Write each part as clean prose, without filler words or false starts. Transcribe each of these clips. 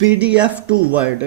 PDF to Word,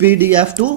PDF to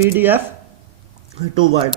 PDF to Word,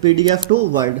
PDF to Word,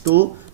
to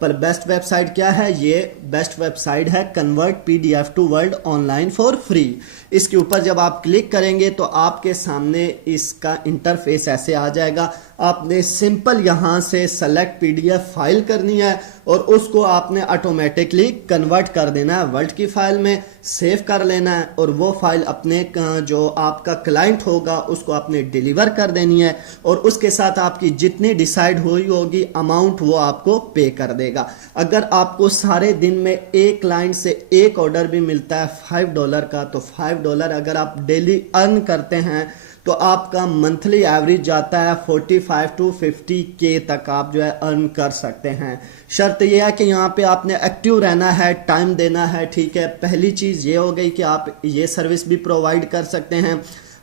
پر best website کیا ہے؟ یہ best website ہے convert PDF to Word online for free. اس کے اوپر جب آپ کلک کریں گے تو آپ کے سامنے اس کا انٹرفیس ایسے آ جائے گا. آپ نے سمپل یہاں سے سلیکٹ PDF فائل کرنی ہے اور اس کو آپ نے آٹومیٹکلی کنورٹ کر دینا ہے ورڈ کی فائل میں, سیو کر لینا ہے اور وہ فائل اپنے جو آپ کا کلائنٹ ہوگا اس کو آپ نے ڈیلیور کر دینی ہے اور اس کے ساتھ آپ کی جتنی ڈیسائیڈ ہوئی ہوگی اماؤنٹ وہ آپ کو پے کر دے گا. اگر آپ کو سارے دن میں ایک کلائنٹ سے ایک آرڈر بھی ملتا ہے $5 کا, تو $5 اگر آپ ڈیلی ارن کرتے ہیں تو آپ کا منتھلی ایوریج جاتا ہے 45 to 50K تک آپ جو ہے ارن کر سکتے ہیں. شرط یہ ہے کہ یہاں پہ آپ نے ایکٹیو رہنا ہے, ٹائم دینا ہے, ٹھیک ہے. پہلی چیز یہ ہو گئی کہ آپ یہ سروس بھی پرووائڈ کر سکتے ہیں.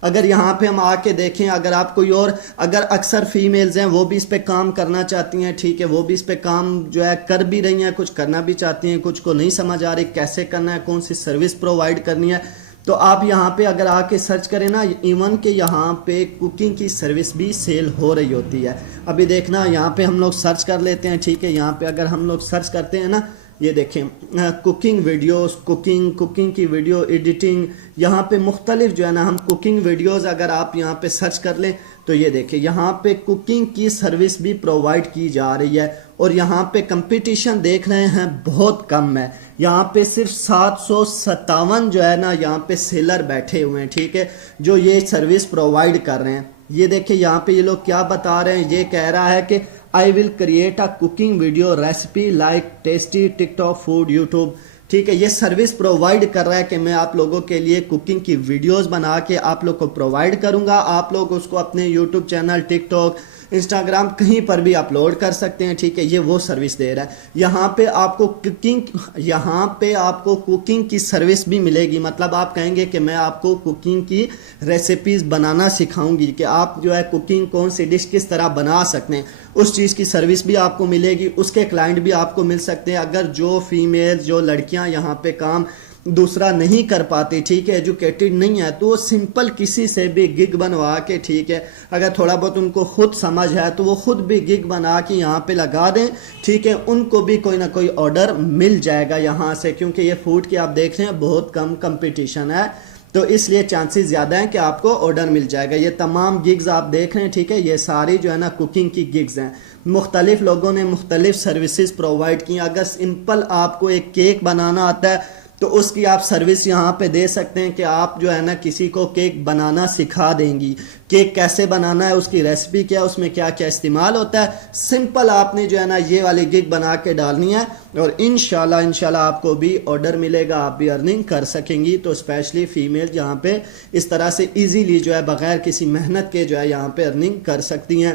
اگر یہاں پہ ہم آ کے دیکھیں, اگر آپ کوئی اور, اگر اکثر فیمیلز ہیں وہ بھی اس پہ کام کرنا چاہتی ہیں, ٹھیک ہے, وہ بھی اس پہ کام جو ہے کر بھی رہی ہیں, کچھ کرنا بھی چاہتی ہیں, کچھ کو نہیں سمجھ آ رہی کیسے کرنا ہے, کون سی سروس پرووائڈ کرنی ہے, تو آپ یہاں پہ اگر آ کے سرچ کریں نا, ایون کہ یہاں پہ کوکنگ کی سروس بھی سیل ہو رہی ہوتی ہے. ابھی دیکھنا یہاں پہ ہم لوگ سرچ کر لیتے ہیں, ٹھیک ہے. یہاں پہ اگر ہم لوگ سرچ کرتے ہیں نا, یہ دیکھیں کوکنگ ویڈیوز, کوکنگ کی ویڈیو ایڈیٹنگ, یہاں پہ مختلف جو ہے نا ہم کوکنگ ویڈیوز اگر آپ یہاں پہ سرچ کر لیں تو یہ دیکھیں یہاں پہ کوکنگ کی سروس بھی پرووائڈ کی جا رہی ہے اور یہاں پہ کمپٹیشن دیکھ رہے ہیں بہت کم ہے. یہاں پہ صرف 757 جو ہے نا یہاں پہ سیلر بیٹھے ہوئے ہیں, ٹھیک ہے, جو یہ سروس پرووائڈ کر رہے ہیں. یہ دیکھیں یہاں پہ یہ لوگ کیا بتا رہے ہیں, یہ کہہ رہا ہے کہ I will create a cooking video recipe like tasty TikTok food YouTube. ٹھیک ہے, یہ سروس پرووائڈ کر رہا ہے کہ میں آپ لوگوں کے لیے کوکنگ کی ویڈیوز بنا کے آپ لوگ کو پرووائڈ کروں گا. آپ لوگ اس کو اپنے یوٹیوب چینل, ٹک ٹاک, انسٹاگرام کہیں پر بھی اپلوڈ کر سکتے ہیں, ٹھیک ہے. یہ وہ سروس دے رہا ہے. یہاں پہ آپ کو کوکنگ کی سروس بھی ملے گی. مطلب آپ کہیں گے کہ میں آپ کو کوکنگ کی ریسیپیز بنانا سکھاؤں گی کہ آپ جو ہے کوکنگ کون سی ڈش کس طرح بنا سکتے ہیں, اس چیز کی سروس بھی آپ کو ملے گی. اس کے کلائنٹ بھی آپ کو مل سکتے ہیں. اگر جو فیمیل, جو لڑکیاں یہاں پہ کام دوسرا نہیں کر پاتی, ٹھیک ہے, ایجوکیٹڈ نہیں ہے, تو وہ سمپل کسی سے بھی گگ بنوا کے, ٹھیک ہے, اگر تھوڑا بہت ان کو خود سمجھ ہے تو وہ خود بھی گگ بنا کے یہاں پہ لگا دیں, ٹھیک ہے. ان کو بھی کوئی نہ کوئی آرڈر مل جائے گا یہاں سے, کیونکہ یہ فوڈ کی آپ دیکھ رہے ہیں بہت کم کمپٹیشن ہے, تو اس لیے چانسز زیادہ ہیں کہ آپ کو آرڈر مل جائے گا. یہ تمام گگز آپ دیکھ رہے ہیں, ٹھیک ہے, یہ ساری جو ہے نا کوکنگ کی گگز ہیں. مختلف لوگوں نے مختلف سروسز پرووائڈ کی. اگر سمپل آپ کو ایک کیک بنانا آتا ہے تو اس کی آپ سروس یہاں پہ دے سکتے ہیں کہ آپ جو ہے نا کسی کو کیک بنانا سکھا دیں گی. کیک کیسے بنانا ہے, اس کی ریسیپی کیا ہے, اس میں کیا کیا استعمال ہوتا ہے, سمپل آپ نے جو ہے نا یہ والی گگ بنا کے ڈالنی ہے اور انشاءاللہ آپ کو بھی آرڈر ملے گا, آپ بھی ارننگ کر سکیں گی. تو اسپیشلی فیمیل یہاں پہ اس طرح سے ایزیلی جو ہے بغیر کسی محنت کے جو ہے یہاں پہ ارننگ کر سکتی ہیں.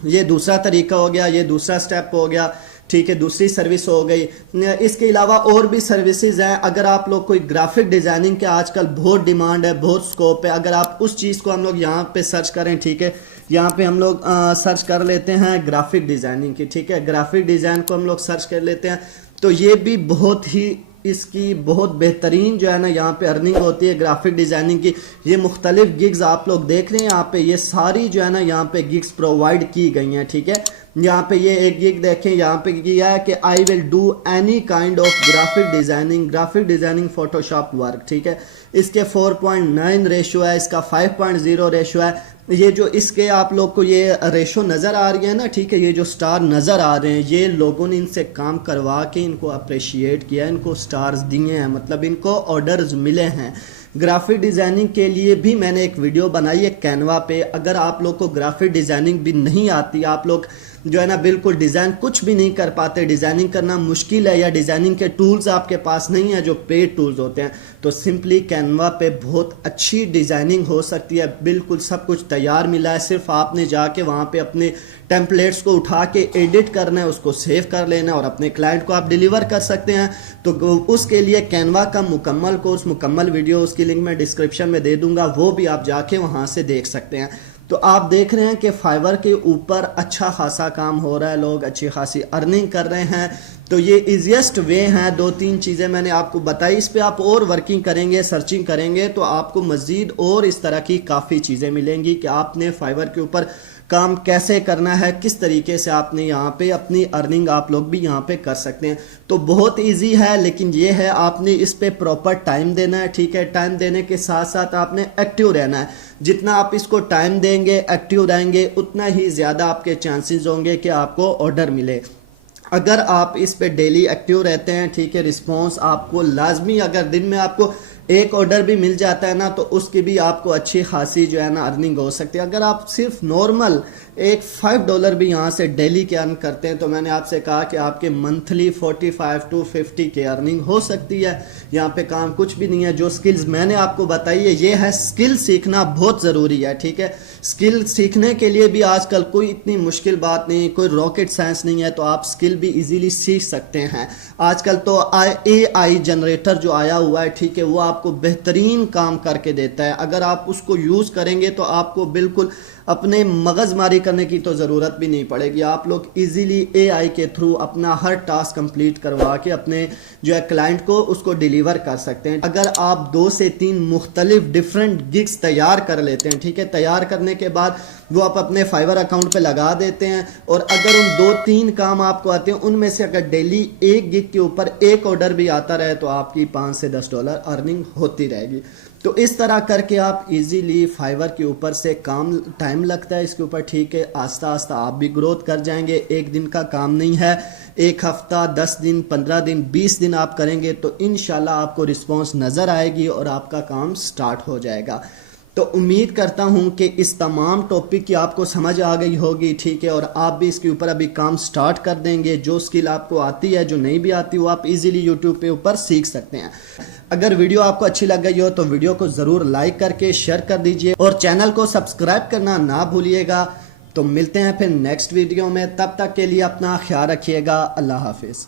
یہ دوسرا طریقہ ہو گیا, یہ دوسرا سٹیپ ہو گیا, ٹھیک ہے, دوسری سروس ہو گئی. اس کے علاوہ اور بھی سروسز ہیں. اگر آپ لوگ کوئی گرافک ڈیزائننگ کے آج کل بہت ڈیمانڈ ہے, بہت سکوپ ہے, اگر آپ اس چیز کو ہم لوگ یہاں پہ سرچ کریں, ٹھیک ہے, یہاں پہ ہم لوگ سرچ کر لیتے ہیں گرافک ڈیزائننگ کی, ٹھیک ہے, گرافک ڈیزائن کو ہم لوگ سرچ کر لیتے ہیں, تو یہ بھی بہت ہی اس کی بہت بہترین جو ہے نا یہاں پہ ارننگ ہوتی ہے گرافک ڈیزائننگ کی. یہ مختلف گگز آپ لوگ دیکھ رہے ہیں یہاں پہ, یہ ساری جو ہے نا یہاں پہ گگز پرووائڈ کی گئی ہیں, ٹھیک ہے. یہاں پہ یہ ایک گگ دیکھیں, یہاں پہ کیا ہے کہ I will do any kind of graphic designing Photoshop work, ٹھیک ہے. اس کے 4.9 ریشو ہے, اس کا 5.0 ریشو ہے. یہ جو اس کے آپ لوگ کو یہ ریشو نظر آ رہی ہے نا, ٹھیک ہے, یہ جو سٹار نظر آ رہے ہیں, یہ لوگوں نے ان سے کام کروا کے ان کو اپریشیٹ کیا, ان کو سٹارز دیے ہیں, مطلب ان کو آرڈرز ملے ہیں. گرافک ڈیزائننگ کے لیے بھی میں نے ایک ویڈیو بنائی ہے کینوا پہ. اگر آپ لوگ کو گرافک ڈیزائننگ بھی نہیں آتی, آپ لوگ جو ہے نا بالکل ڈیزائن کچھ بھی نہیں کر پاتے, ڈیزائننگ کرنا مشکل ہے, یا ڈیزائننگ کے ٹولز آپ کے پاس نہیں ہیں جو پیڈ ٹولز ہوتے ہیں, تو سمپلی کینوا پہ بہت اچھی ڈیزائننگ ہو سکتی ہے. بالکل سب کچھ تیار ملا ہے, صرف آپ نے جا کے وہاں پہ اپنے ٹیمپلیٹس کو اٹھا کے ایڈٹ کرنا ہے, اس کو سیو کر لینا ہے اور اپنے کلائنٹ کو آپ ڈیلیور کر سکتے ہیں. تو اس کے لیے کینوا کا مکمل کورس, مکمل ویڈیو, اس کی لنک میں ڈسکرپشن میں دے دوں گا, وہ بھی آپ جا کے وہاں سے دیکھ سکتے ہیں. تو آپ دیکھ رہے ہیں کہ فائور کے اوپر اچھا خاصا کام ہو رہا ہے, لوگ اچھی خاصی ارننگ کر رہے ہیں. تو یہ ایزیسٹ وے ہیں، 2-3 چیزیں میں نے آپ کو بتائی، اس پہ آپ اور ورکنگ کریں گے، سرچنگ کریں گے تو آپ کو مزید اور اس طرح کی کافی چیزیں ملیں گی کہ آپ نے فائیور کے اوپر کام کیسے کرنا ہے، کس طریقے سے آپ نے یہاں پہ اپنی ارننگ آپ لوگ بھی یہاں پہ کر سکتے ہیں۔ تو بہت ایزی ہے، لیکن یہ ہے آپ نے اس پہ پراپر ٹائم دینا ہے، ٹھیک ہے۔ ٹائم دینے کے ساتھ ساتھ آپ نے ایکٹیو رہنا ہے، جتنا آپ اس کو ٹائم دیں گے، ایکٹیو رہیں گے، اتنا ہی زیادہ آپ کے چانسز ہوں گے کہ آپ کو آرڈر ملے۔ اگر آپ اس پہ ڈیلی ایکٹیو رہتے ہیں، ٹھیک ہے، رسپانس آپ کو لازمی، اگر دن میں آپ کو ایک آرڈر بھی مل جاتا ہے نا تو اس کی بھی آپ کو اچھی خاصی جو ہے نا ارننگ ہو سکتی ہے۔ اگر آپ صرف نارمل ایک $5 بھی یہاں سے ڈیلی کے ارن کرتے ہیں تو میں نے آپ سے کہا کہ آپ کے منتھلی 45 to 50 کے ارننگ ہو سکتی ہے۔ یہاں پہ کام کچھ بھی نہیں ہے، جو سکلز میں نے آپ کو بتائی ہے یہ ہے، سکل سیکھنا بہت ضروری ہے، ٹھیک ہے۔ سکل سیکھنے کے لیے بھی آج کل کوئی اتنی مشکل بات نہیں، کوئی راکٹ سائنس نہیں ہے، تو آپ سکل بھی ایزیلی سیکھ سکتے ہیں۔ آج کل تو اے آئی جنریٹر جو آیا ہوا ہے، ٹھیک ہے، وہ آپ کو بہترین کام کر کے دیتا ہے۔ اگر آپ اس کو یوز کریں گے تو آپ کو بالکل اپنے مغز ماری کرنے کی تو ضرورت بھی نہیں پڑے گی، آپ لوگ ایزیلی اے آئی کے تھرو اپنا ہر ٹاسک کمپلیٹ کروا کے اپنے جو ہے کلائنٹ کو اس کو ڈیلیور کر سکتے ہیں۔ اگر آپ 2 سے 3 مختلف ڈیفرنٹ گگز تیار کر لیتے ہیں، ٹھیک ہے، تیار کرنے کے بعد وہ آپ اپنے فائیور اکاؤنٹ پہ لگا دیتے ہیں، اور اگر ان 2-3 کام آپ کو آتے ہیں ان میں سے اگر ڈیلی ایک گگ کے اوپر ایک آرڈر بھی آتا رہے تو آپ کی $5 سے $10 ارننگ ہوتی رہے گی۔ تو اس طرح کر کے آپ ایزیلی فائیور کے اوپر سے کام، ٹائم لگتا ہے اس کے اوپر، ٹھیک ہے، آہستہ آہستہ آپ بھی گروتھ کر جائیں گے۔ ایک دن کا کام نہیں ہے، ایک ہفتہ، 10 دن، 15 دن، 20 دن آپ کریں گے تو انشاءاللہ آپ کو رسپانس نظر آئے گی اور آپ کا کام سٹارٹ ہو جائے گا۔ تو امید کرتا ہوں کہ اس تمام ٹاپک کی آپ کو سمجھ آ گئی ہوگی، ٹھیک ہے، اور آپ بھی اس کے اوپر ابھی کام سٹارٹ کر دیں گے۔ جو سکل آپ کو آتی ہے، جو نہیں بھی آتی، وہ آپ ایزیلی یوٹیوب پہ اوپر سیکھ سکتے ہیں۔ اگر ویڈیو آپ کو اچھی لگ گئی ہو تو ویڈیو کو ضرور لائک کر کے شیئر کر دیجئے، اور چینل کو سبسکرائب کرنا نہ بھولیے گا۔ تو ملتے ہیں پھر نیکسٹ ویڈیو میں، تب تک کے لیے اپنا خیال رکھیے گا۔ اللہ حافظ۔